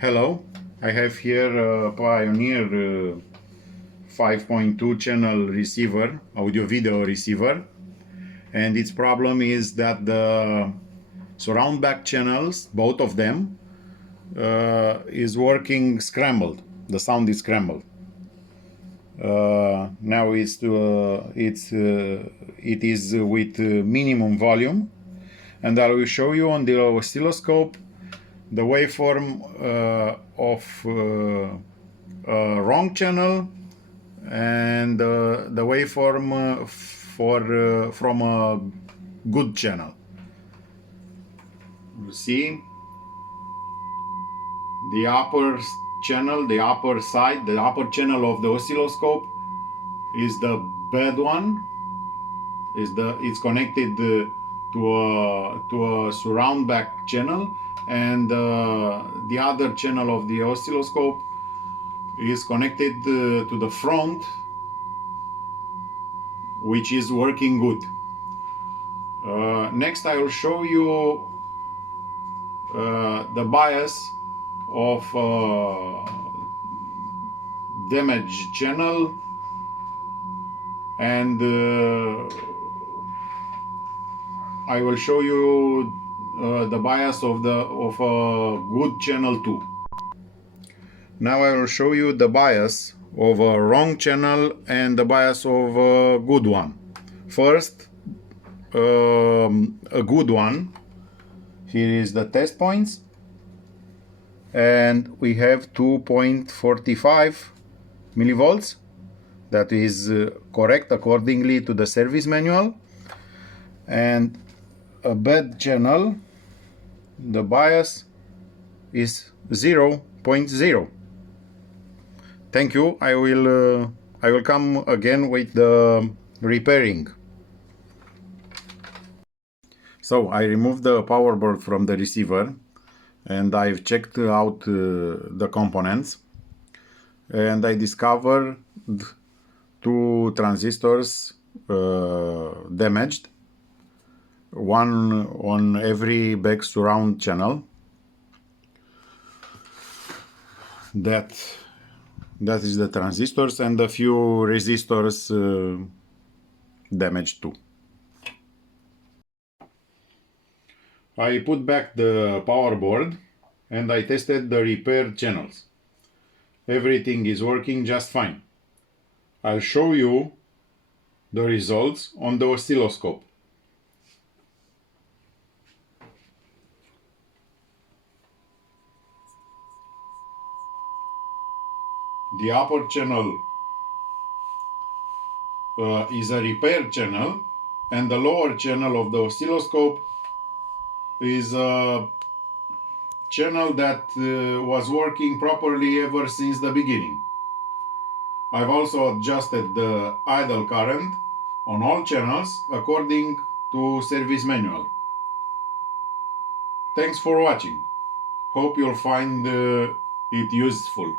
Hello, I have here a Pioneer 5.2 channel receiver, audio-video receiver, and its problem is that the surroundback channels, both of them, is working scrambled. The sound is scrambled. Now it is with minimum volume, and I will show you on the oscilloscope the waveform of a wrong channel and the waveform from a good channel. You see the upper channel, the upper side, the upper channel of the oscilloscope is the bad one. It's connected to a surround back channel, and the other channel of the oscilloscope is connected to the front, which is working good. Next I will show you the bias of damaged channel, and I will show you the bias of a good channel too. Now I will show you the bias of a wrong channel and the bias of a good one. First, a good one. Here is the test points, and we have 2.45 millivolts. That is correct accordingly to the service manual. And a bad channel, the bias is 0.0. Thank you. I will come again with the repairing. So I removed the power board from the receiver, and I've checked out the components, and I discovered two transistors damaged, one on every back surround channel. That is the transistors, and a few resistors damaged too. I put back the power board and I tested the repair channels. Everything is working just fine. I'll show you the results on the oscilloscope. The upper channel is a repair channel, and the lower channel of the oscilloscope is a channel that was working properly ever since the beginning. I've also adjusted the idle current on all channels according to service manual. Thanks for watching. Hope you'll find it useful.